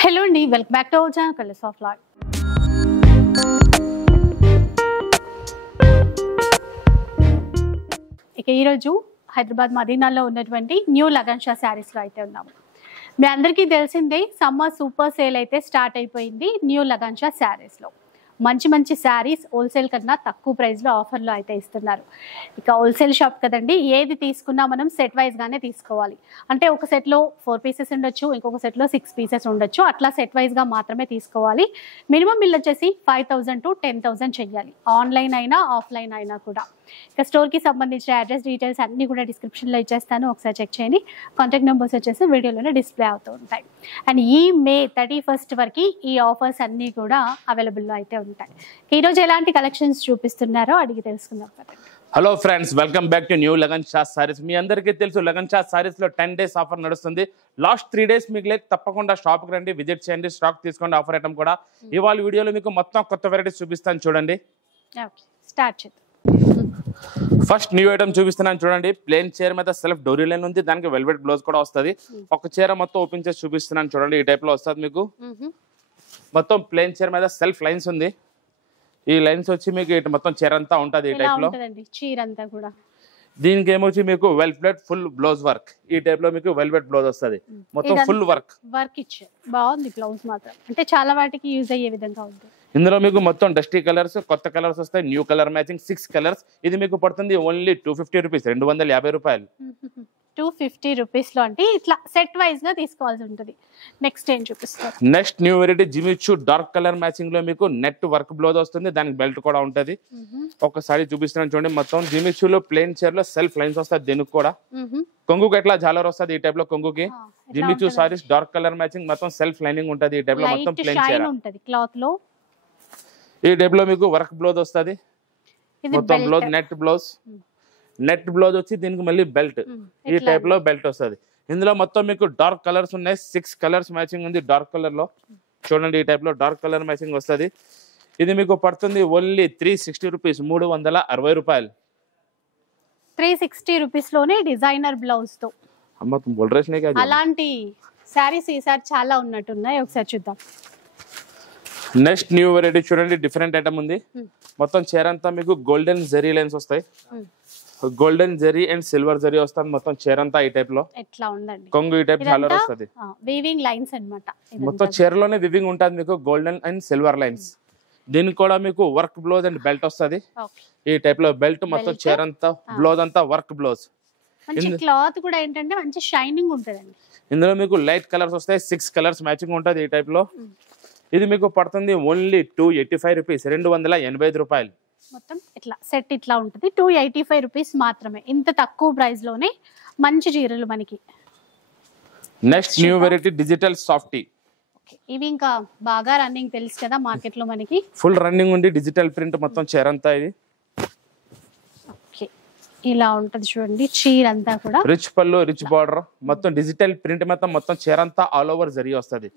Hello అండి, welcome back to our channel colours of life. ఇక ఈరోజు హైదరాబాద్ మదీనాలో ఉన్నటువంటి న్యూ లగన్ షా శారీస్లో అయితే ఉన్నాము. మీ అందరికీ తెలిసిందే, సమ్మర్ సూపర్ సేల్ అయితే స్టార్ట్ అయిపోయింది న్యూ లగన్ షా శారీస్లో. మంచి మంచి శారీస్ హోల్సేల్ కన్నా తక్కువ ప్రైస్లో ఆఫర్లో అయితే ఇస్తున్నారు. ఇక హోల్సేల్ షాప్ కదండి, ఏది తీసుకున్నా మనం సెట్ వైజ్గానే తీసుకోవాలి. అంటే ఒక సెట్లో 4 పీసెస్ ఉండొచ్చు, ఇంకొక సెట్లో 6 పీసెస్ ఉండొచ్చు. అట్లా సెట్ వైజ్గా మాత్రమే తీసుకోవాలి. మినిమం బిల్ వచ్చేసి 5,000 to 10,000 చెయ్యాలి, ఆన్లైన్ అయినా ఆఫ్లైన్ అయినా కూడా. ఇక స్టోర్కి సంబంధించిన అడ్రస్ డీటెయిల్స్ అన్నీ కూడా డిస్క్రిప్షన్లో ఇచ్చేస్తాను, ఒకసారి చెక్ చేయండి. కాంటాక్ట్ నెంబర్స్ వచ్చేసి వీడియోలోనే డిస్ప్లే అవుతూ ఉంటాయి. అండ్ ఈ మే 31st వరకు ఈ ఆఫర్స్ అన్నీ కూడా అవైలబుల్లో అయితే ఉంటాయి. ఈరోజు ఎలాంటి కలెక్షన్స్ చూపిస్తున్నారో అడిగి తెలుసుకుందాం. Hello friends, welcome back to new Lagan Shah sarees. మీ అందరికీ తెలుసు లగన్ షా సారీస్ లో 10 days ఆఫర్ నడుస్తుంది. లాస్ట్ 3 days మీకు లేదు, తప్పకుండా షాప్ కి రండి, విజిట్ చేయండి, స్టాక్ తీసుకోండి. ఆఫర్ ఐటమ్ కూడా ఇవాళ వీడియోలో మీకు మొత్తం కొత్త వెరైటీస్ చూపిస్తాను, చూడండి. స్టార్ట్ చేద్దాం. ఫస్ట్ న్యూ ఐటమ్ చూపిస్తున్నాను, చూడండి. ప్లేన్ చైర్ మీద సెల్ఫ్ డోరీ లైన్ ఉంది, దానికి వెల్వెట్ బ్లౌజ్ కూడా వస్తుంది. ఒక చీర మొత్తం ఓపెన్ చేసి చూపిస్తున్నాను, చూడండి. ఈ టైప్ లో వస్తుంది మీకు. మొత్తం ప్లేన్ చైర్ మీద సెల్ఫ్ లైన్స్ ఉంది. ఈ లైన్స్ వచ్చి మీకు ఇటు మొత్తం చీర అంతా ఉంటుంది ఈ టైప్ లో. చీర అంతా కూడా దీనికి ఏమొచ్చి మీకు వెల్వెట్ ఫుల్ బ్లౌజ్ వర్క్. ఈ టైప్ లో మీకు వెల్వెట్ బ్లౌజ్ వస్తుంది, మొత్తం ఫుల్ వర్క్ ఇచ్చారు. బాగుంది బ్లౌజ్ మాత్రం, అంటే చాలా వాటికి యూజ్ అయ్యే విధంగా ఉంది. ఇందులో మీకు మొత్తం డస్టీ కలర్స్, కొత్త కలర్స్ వస్తాయి, న్యూ కలర్ మ్యాచింగ్ 6 కలర్స్. ఇది మీకు పడుతుంది ఓన్లీ 250 రూపీస్, 250 రూపాయలు. 250 రూపీస్లో, అంటే ఇట్లా సెట్ వైజ్ గా తీసుకోవాల్సి ఉంటుంది. నెక్స్ట్ ఏం చూపిస్తారు? Next new variety Jimmy Choo dark colour matching లో మీకు నెట్ వర్క్ బ్లౌజ్ వస్తుంది, దానికి బెల్ట్ కూడా ఉంటది. ఒకసారి చూపిస్తున్నాను చూడండి. మొత్తం జిమిచూలో ప్లేన్ చైర్ లో సెల్ఫ్ లైన్స్ వస్తాయి. దీనికి కూడా కొంగుకి ఎట్లా జాలర్ వస్తుంది ఈ టైప్ లో. కొంగుకి జిమిచూ సారీస్ డార్క్ కలర్ మ్యాచింగ్, మొత్తం సెల్ఫ్ లైనింగ్ ఉంటది ఈ టైప్ లో. మొత్తం ప్లేన్ చైర్ ఉంటది క్లాత్ లో. ఈ టైప్ లో మీకు వర్క్ బ్లౌజ్ వస్తుంది, మొత్తం blouse net blouse. Net blouse వచ్చి దీనికి మళ్ళీ బెల్ట్, ఈ టైప్ లో బెల్ట్ వస్తుంది. ఇందులో మొత్తం మీకు డార్క్ కలర్స్ ఉన్నాయి, 6 కలర్స్ మ్యాచింగ్ ఉంది డార్క్ కలర్ లో. చూడండి, ఈ టైప్ లో డార్క్ కలర్ మ్యాచింగ్ వస్తుంది. ఇది మీకు పడుతుంది ఓన్లీ 360 రూపీస్, 360 రూపాయలు. 360 రూపీస్ లోనే డిజైనర్ బ్లౌజ్ తో. అలాంటి శారీస్ ఈసారి చాలా ఉన్నట్టున్నాయి, ఒకసారి చూద్దాం. నెక్స్ట్ న్యూ వెరైటీ చూడండి, డిఫరెంట్ ఐటమ్ ఉంది. మొత్తం చీర అంతా మీకు గోల్డెన్ జరీ లైన్స్ వస్తాయి, golden zari and silver zari వస్తుంది. మొత్తం చీర అంతా ఈ టైప్ లో. ఎట్లా ఉందండి కొంగు ఈ టైప్ కలర్ వస్తుంది. వీవింగ్ లైన్స్ అన్నమాట. మొత్తం చీరలోనే వివింగ్ ఉంటుంది మీకు, గోల్డెన్ అండ్ సిల్వర్ లైన్స్. దీనికి కూడా మీకు వర్క్ బ్లౌజ్ అండ్ బెల్ట్ వస్తుంది. ఈ టైప్ లో బెల్ట్, మొత్తం చీర అంతా బ్లౌజ్ అంతా వర్క్ బ్లౌజ్. మంచి క్లాత్ కూడా ఏంటంటే మంచి షైనింగ్ ఉంటదండి. ఇందులో మీకు లైట్ కలర్స్ వస్తాయి, 6 కలర్స్ మ్యాచింగ్ ఉంటుంది ఈ టైప్ లో. ఇది మీకు పడుతుంది ఓన్లీ 285 రూపీస్, 285 రూపాయలు. మొత్తం ఇట్లా సెట్ ఇట్లా ఉంటుంది, 285 రూపీస్ మాత్రమే. ఇంత తక్కువ ప్రైస్ లోనే మంచి చీరలు మనకి. Next new variety digital softy. ఇవి ఇంకా బాగా రన్నింగ్, తెలుసు కదా మార్కెట్ లో మనకి. ఫుల్ రన్నింగ్ ఉంది, డిజిటల్ ప్రింట్ మొత్తం చీర అంతా. ఇది ఇలా ఉంటది చూడండి, చీర అంతా కూడా రిచ్ పళ్ళు, రిచ్ బార్డర్, మొత్తం డిజిటల్ ప్రింట్ మొత్తం చీర అంతా ఆల్ ఓవర్ జరీ వస్తుంది.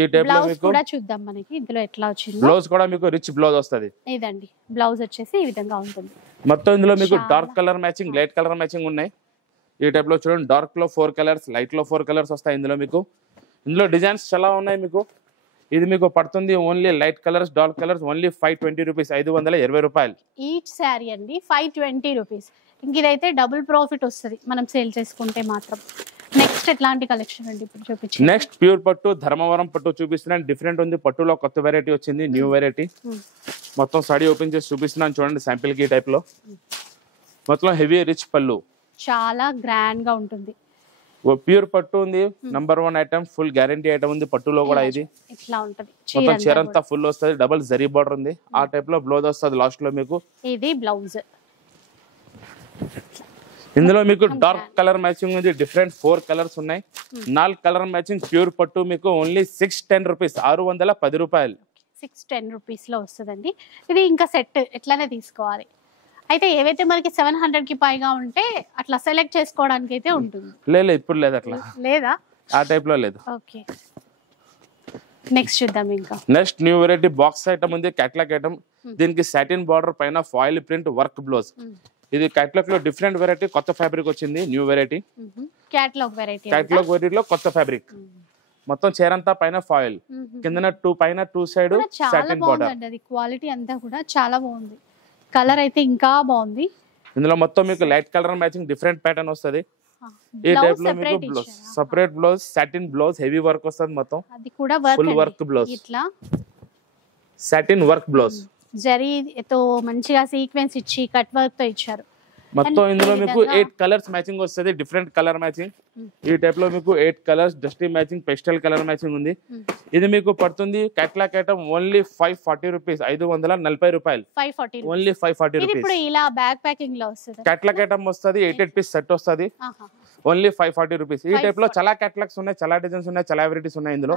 ఈ టైప్ లో మీకు కూడా చూద్దాం మనకి ఇందులో ఎట్లా వచ్చింది. బ్లౌజ్ కూడా మీకు రిచ్ బ్లౌజ్ వస్తుంది. ఇదండి బ్లౌజ్ వచ్చేసి ఈ విధంగా ఉంటుంది. మొత్తం ఇందులో మీకు dark colour matching, light colour matching ఉన్నాయి. ఈ టైప్ లో చూడండి, డార్క్ లో 4 కలర్స్, లైట్ లో 4 కలర్స్ వస్తాయి ఇందులో మీకు. ఇందులో డిజైన్స్ చాలా ఉన్నాయి మీకు. ఇది మీకు పడుతుంది only light colours, dark colours only 520 rupees, 520 రూపాయలు. ఈచ్ శారీ అండి 520 రూపీస్. ఇంక ఇదైతే డబుల్ ప్రాఫిట్ వస్తుంది మనం సేల్ చేసుకుంటే మాత్రం. నెక్స్ట్ ఎట్లాంటి కలెక్షన్ అండి ఇప్పుడు చూపించండి? నెక్స్ట్ ప్యూర్ పట్టు, ధర్మవరం పట్టు చూపిస్తున్నాను. డిఫరెంట్ ఉంది, పట్టులో కొత్త వెరైటీ వచ్చింది, న్యూ వెరైటీ. మొత్తం సాడీ ఓపెన్ చేసి చూపిస్తున్నాను చూడండి, శాంపిల్ కి టైప్ లో. మొత్తం హెవీ రిచ్ పళ్ళు, చాలా గ్రాండ్ గా ఉంటుంది. ప్యూర్ పట్టు ఉంది, number 1 item, full guarantee item ఉంది పట్టులో కూడా. ఇది ఇట్లా ఉంటది, మొత్తం చీర అంతా ఫుల్ వస్తుంది, డబుల్ జరీ బార్డర్ ఉంది. ఆ టైప్ లో బ్లౌజ్ వస్తుంది లాస్ట్ లో మీకు. ఇది బ్లౌజ్. ఇందులో మీకు డార్క్ కలర్ మ్యాచింగ్ ఉంది, డిఫరెంట్ 4 కలర్స్ ఉన్నాయి. 4 కలర్ మ్యాచింగ్ ప్యూర్ పట్టు మీకు ఓన్లీ 610 రూపీస్, 610 రూపాయలు. 610 రూపీస్ లో వస్తుందండి. ఇది ఇంకా సెట్ ఎట్లానే తీసుకోవాలి. అయితే ఏవైతే మనకి 700 కి పైగా ఉంటే అట్లా సెలెక్ట్ చేసుకోవడానికి అయితే ఉంటుంది. లేదు ఇప్పుడు లేదు, అట్లా లేదా, ఆ టైప్ లో లేదు. ఓకే, నెక్స్ట్ చూద్దాం. ఇంకా next new variety box item ఉంది, క్యాట్లాగ్ ఐటమ్. దీనికి సాటిన్ బార్డర్ పైన ఫాయిల్ ప్రింట్ వర్క్ బ్లౌజ్. ఇది క్యాట్లాగ్ లో డిఫరెంట్ వెరైటీ, కొత్త ఫ్యాబ్రిక్ వచ్చింది, new variety. Catalogue variety, catalogue వెరైటీలో కొత్త ఫ్యాబ్రిక్. మొత్తం చీర అంతా పైన ఫాయిల్, కిందన పైన టూ సైడ్ చాలా సాటిన్ బార్డర్. బాగుందండి, అది క్వాలిటీ అంతా కూడా చాలా బాగుంది. కలర్ అయితే ఇంకా బాగుంది. ఇందులో మొత్తం మీకు light colour matching different pattern వస్తది. ఈ టైప్ లో మీకు blouse separate blouse, satin blouse, heavy work వస్తది మొత్తం. అది కూడా వర్క్, ఫుల్ వర్క్ బ్లౌజ్, ఇట్లా సాటిన్ వర్క్ బ్లౌజ్. జరీతో మంచిగా సీక్వెన్స్ ఇచ్చి కట్ వర్క్ తో ఇచ్చారు మొత్తం. ఇందులో మీకు 8 కలర్స్ మ్యాచింగ్ వస్తది, డిఫరెంట్ కలర్ మ్యాచింగ్. ఈ టైప్ లో మీకు 8 colours dusty matching, pastel colour matching ఉంది. ఇది మీకు పడుతుంది కేటలాగ్ ఐటమ్ ఓన్లీ 540 రూపీస్, 540 రూపాయలు, 540 ఓన్లీ 540 ఇది ఇప్పుడు రూపీస్. ఇలా బ్యాక్ ప్యాకింగ్ లో వస్తుంది. కేటలాగ్ ఐటమ్ వస్తది, 8 పీస్ సెట్ వస్తది, ఓన్లీ 540 రూపీస్. ఈ టైప్ లో చాలా కేటలాగ్స్ ఉన్నాయి, చాలా డిజైన్స్ ఉన్నాయి, చాలా వెరైటీస్ ఉన్నాయి ఇందులో.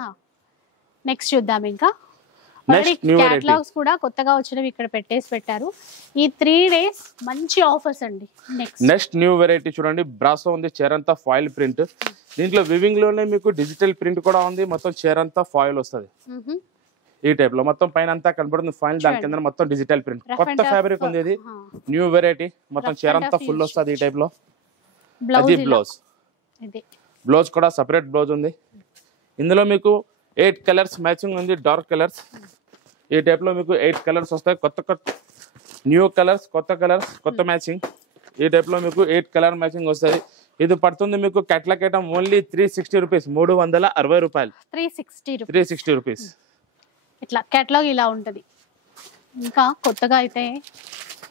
నెక్స్ట్ చూద్దాం. ఇంకా క్యాటలాగ్స్ కూడా కొత్తగా వచ్చినవి ఇక్కడ పెట్టారు. ఈ 3 days మంచి ఆఫర్స్ అండి. నెక్స్ట్ న్యూ వెరైటీ చూడండి, బ్రాసో ఉంది, చీర అంతా ఫాయిల్ ప్రింట్. దీంట్లో వివింగ్ లోనే మీకు డిజిటల్ ప్రింట్ కూడా ఉంది, మొత్తం చీర అంతా ఫాయిల్ వస్తుంది. ఈ టైప్ లో మొత్తం పైన అంతా కనబడుతుంది ఫాయిల్, దాని కింద మొత్తం డిజిటల్ ప్రింట్. కొత్త ఫ్యాబ్రిక్ ఉంది, ఇది న్యూ వెరైటీ, మొత్తం చీర అంతా ఫుల్ వస్తుంది ఈ టైప్ లో. అది బ్లౌజ్, బ్లౌజ్ కూడా సపరేట్ బ్లౌజ్ ఉంది. ఇందులో మీకు 8 కలర్స్ మ్యాచింగ్ ఉంది, డార్క్ కలర్స్. ఈ టైప్ లో మీకు 8 కలర్స్ వస్తాయి, కొత్త న్యూ కలర్స్, కొత్త మ్యాచింగ్. ఈ టైప్ లో మీకు 8 కలర్ మ్యాచింగ్ వస్తుంది. ఇది పడుతుంది మీకు కేటలాగ్ ఐటమ్ ఓన్లీ 360 రూపీస్, 360 రూపాయలు, 360 రూపీస్. ఇట్లా కేటలాగ్ ఇలా ఉంటది. ఇంకా కొత్తగా అయితే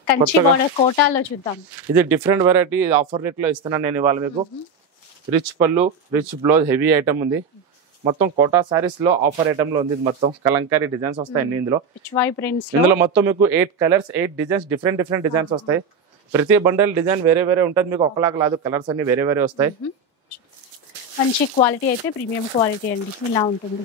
కంచి బోర్డర్ కోటాలో చూద్దాం. ఇది డిఫరెంట్ వెరైటీ, ఇది ఆఫర్ రేట్ లో ఇస్తున్నాను నేను ఇవాళ మీకు. రిచ్ పళ్ళు, రిచ్ బ్లౌజ్, హెవీ ఐటమ్ ఉంది. మొత్తం కోటా సారీస్ లో ఆఫర్ ఐటమ్ లో ఉంది. మొత్తం కలంకారీ డిజైన్స్ వస్తాయి ఇందులో. ఇందులో మొత్తం మీకు 8 కలర్స్, 8 డిజైన్స్, డిఫరెంట్ డిజైన్స్ వస్తాయి. ప్రతి బండల్ డిజైన్ వేరే వేరే ఉంటుంది, మీకు ఒకలాగా లాదు, కలర్స్ అన్ని వేరే వేరే వస్తాయి. మంచి క్వాలిటీ అయితే ప్రీమియం క్వాలిటీ అండి, ఇలా ఉంటుంది.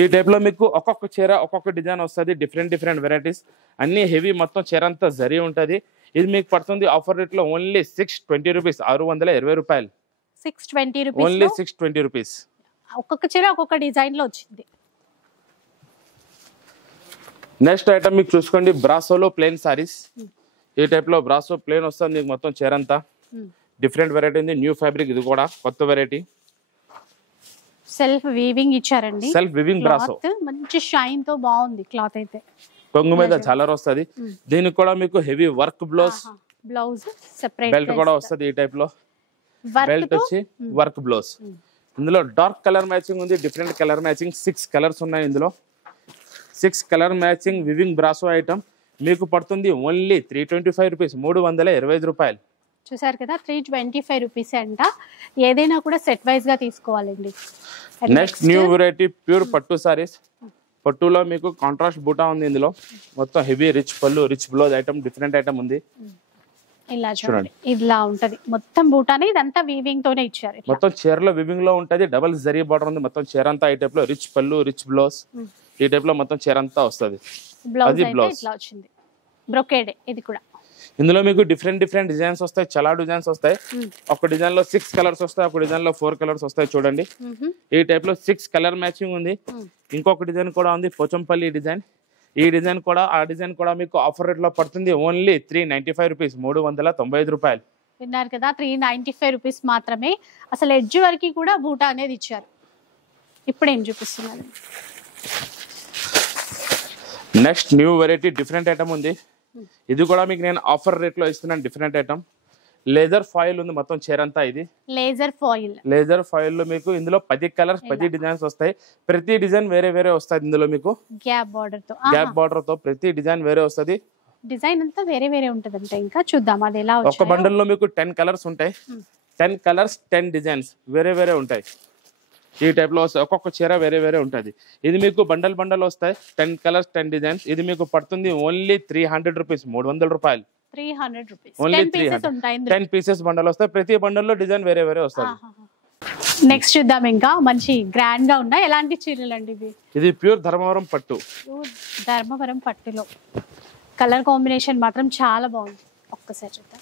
ఈ టైప్ లో మీకు ఒక్కొక్క చీర ఒక్కొక్క డిజైన్ వస్తుంది, డిఫరెంట్ వెరైటీస్, అన్ని హెవీ, మొత్తం చీర అంతా జరీ ఉంటది. ఇది మీకు పడుతుంది ఆఫర్ రేట్ లో ఓన్లీ 620 రూపీస్, 620 రూపాయలు, 620 రూపీస్, ఓన్లీ 620 రూపీస్. ఒక్కొక్క చీర ఒక్కొక్క డిజైన్ లో వచ్చింది. నెక్స్ట్ ఐటమ్ మీకు చూసుకోండి, బ్రాసోలో ప్లేన్ సారీస్. ఈ టైప్ లో బ్రాసో ప్లేన్ వస్తుంది మీకు మొత్తం చీర అంతా. డిఫరెంట్ వెరైటీ ఉంది, న్యూ ఫ్యాబ్రిక్, ఇది కూడా కొత్త వెరైటీ. సెల్ఫ్ వీవింగ్ ఇచ్చారండి, సెల్ఫ్ వీవింగ్ బ్రాసో, మంచి షైన్ తో బాగుంది క్లాత్ అయితే. కొంగు మీద జాలర్ వస్తుంది. దీనికి కూడా మీకు heavy work blouse, separate belt కూడా వస్తుంది. ఈ టైప్ లో బెల్ట్ వచ్చి వర్క్ బ్లౌజ్. ఇందులో డార్క్ కలర్ మ్యాచింగ్ ఉంది, డిఫరెంట్ కలర్ మ్యాచింగ్, 6 కలర్స్ ఉన్నాయి ఇందులో. 6 colour matching weaving brasso item మీకు పడుతుంది ఓన్లీ 325 రూపీస్, 325 రూపాయలు. చూసారు కదా, 325 రూపీస్ అంట. ఏదైనా కూడా సెట్ వైజ్ గా తీసుకోవాలండి. నెక్స్ట్ న్యూ వెరైటీ ప్యూర్ పట్టు సారీస్. పట్టులో మీకు కాంట్రాస్ట్ బూటా ఉంది. ఇందులో మొత్తం హెవీ రిచ్ పళ్ళు, rich blouse item, different item ఉంది. ఇలా చూడండి, ఇలా ఉంటది మొత్తం బూటానే. ఇదంతా వీవింగ్ తోనే ఇచ్చారు. మొత్తం చీరలో వీవింగ్ లో ఉంటది, డబల్ జరీ బార్డర్ ఉంది. మొత్తం చీర అంతా ఈ టైప్ లో రిచ్ పళ్ళు, రిచ్ బ్లౌజ్, ఈ టైప్ లో మొత్తం చీర అంతా వస్తుంది. బ్లౌజ్ ఇట్లా వచ్చింది, బ్రొకేడ్. ఇది కూడా ఇందులో మీకు డిఫరెంట్ డిజైన్స్ వస్తాయి, చాలా డిజైన్స్ వస్తాయి. ఒక డిజైన్ లో 6 కలర్స్ వస్తాయి, ఒక డిజైన్ లో 4 కలర్స్ వస్తాయి. చూడండి, ఈ టైప్ లో 6 కలర్ మ్యాచింగ్ ఉంది. ఇంకొక డిజైన్ కూడా ఉంది, పోచంపల్లి డిజైన్. ఈ డిజైన్ కూడా, ఆ డిజైన్ కూడా మీకు ఆఫర్ రేట్ లో పడుతుంది ఓన్లీ 395 రూపీస్, 395 రూపాయలు. విన్నారు కదా, 395 రూపీస్ మాత్రమే. అసలు ఎడ్జ్ వరకు కూడా బూటా అనేది ఇచ్చారు. ఇప్పుడు ఏం చూపిస్తున్నారు? Next new variety different item ఉంది. ఇది కూడా మీకు నేను ఆఫర్ రేట్ లో ఇస్తున్నాను. డిఫరెంట్ ఐటమ్, లేజర్ ఫాయిల్ ఉంది మొత్తం చీర అంతా. ఇది లేజర్ ఫాయిల్ లో మీకు ఇందులో 10 కలర్స్, 10 డిజైన్స్ వస్తాయి. ప్రతి డిజైన్ వేరే వేరే వస్తాయి. ఇందులో మీకు గ్యాప్ బార్డర్ తో ప్రతి డిజైన్ వేరే వస్తుంది. డిజైన్ అంతా వేరే వేరే ఉంటదంట. ఇంకా చూద్దాం అది ఎలా. ఒక బండల్ లో మీకు 10 కలర్స్ ఉంటాయి. 10 కలర్స్, 10 డిజైన్స్ వేరే వేరే ఉంటాయి. ఈ టైప్ లో వస్తాయి, ఒక్కొక్క చీర వేరే వేరే ఉంటుంది. ఇది మీకు బండల్ వస్తాయి, 10 కలర్స్, 10 డిజైన్స్. ఇది మీకు పడుతుంది ఓన్లీ 300 రూపీస్, 300 రూపాయలు. 300 రూపీస్, ఓన్లీ 10 పీసెస్ బండల్ వస్తాయి. ప్రతి బండల్ లో డిజైన్ వేరే వేరే వస్తుంది. నెక్స్ట్ చూద్దాం. ఇంకా మంచి గ్రాండ్ గా ఉన్నాయి. ఎలాంటి చీరలు అండి ఇవి? ఇది ప్యూర్ ధర్మవరం పట్టు. ధర్మవరం పట్టులో కలర్ కాంబినేషన్ మాత్రం చాలా బాగుంది. ఒక్కసారి చూద్దాం.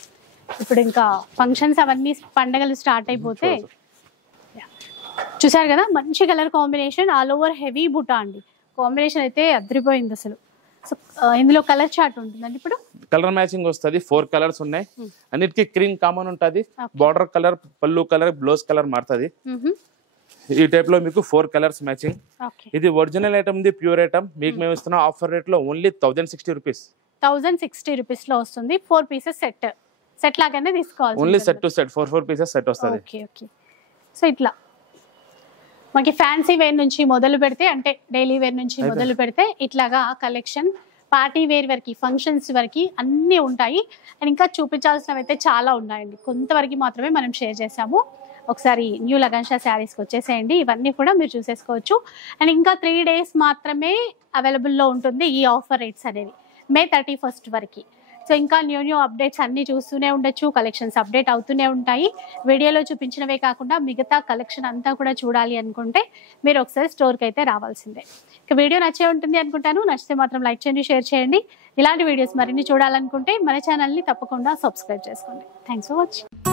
ఇప్పుడు ఇంకా ఫంక్షన్స్ అవన్నీ, పండగలు స్టార్ట్ అయిపోతే చూసారు కదా, మంచి colour combination, all over heavy బుటా అండి. కాంబినేషన్ అయితే అదిరిపోయింది అసలు. సో ఇందులో కలర్ చార్ట్ ఉంటుందండి. ఇప్పుడు కలర్ మ్యాచింగ్ వస్తుంది. 4 కలర్స్ ఉన్నాయి. అన్నిటికీ క్రీమ్ కామన్ ఉంటుంది. బార్డర్ కలర్, పళ్ళు కలర్, బ్లౌజ్ కలర్ మారుతుంది. ఈ టైప్ లో మీకు 4 కలర్స్ మ్యాచింగ్. ఓకే ఇది ఒరిజినల్ ఐటమ్, ఇది ప్యూర్ ఐటమ్. మీకు మేము ఇస్తున్న ఆఫర్ రేట్ లో ఓన్లీ 1060 రూపీస్. 1060 రూపీస్ లో వస్తుంది. 4 పీసెస్ సెట్ లాగానే తీసుకోవాలి. Only set to set 4 pieces set వస్తుంది. Okay okay. సో ఇట్లా మనకి ఫ్యాన్సీ వేర్ నుంచి మొదలు పెడితే, అంటే డైలీ వేర్ నుంచి మొదలు పెడితే ఇట్లాగా కలెక్షన్ పార్టీ వేర్ వరకు, ఫంక్షన్స్ వరకు అన్నీ ఉంటాయి. అండ్ ఇంకా చూపించాల్సినవి అయితే చాలా ఉన్నాయండి. కొంతవరకు మాత్రమే మనం షేర్ చేసాము. ఒకసారి న్యూ లగన్షా శారీస్కి వచ్చేసేయండి. ఇవన్నీ కూడా మీరు చూసేసుకోవచ్చు. అండ్ ఇంకా 3 days మాత్రమే అవైలబుల్లో ఉంటుంది ఈ ఆఫర్ రేట్స్ అనేవి, May 31st వరకు. సో ఇంకా న్యూ అప్డేట్స్ అన్నీ చూస్తూనే ఉండొచ్చు. కలెక్షన్స్ అప్డేట్ అవుతూనే ఉంటాయి. వీడియోలో చూపించినవే కాకుండా మిగతా కలెక్షన్ అంతా కూడా చూడాలి అనుకుంటే మీరు ఒకసారి స్టోర్కి అయితే రావాల్సిందే. ఇక వీడియో నచ్చే ఉంటుంది అనుకుంటాను. నచ్చితే మాత్రం లైక్ చేయండి, షేర్ చేయండి. ఇలాంటి వీడియోస్ మరిన్ని చూడాలనుకుంటే మన ఛానల్ని తప్పకుండా సబ్స్క్రైబ్ చేసుకోండి. Thanks for watching.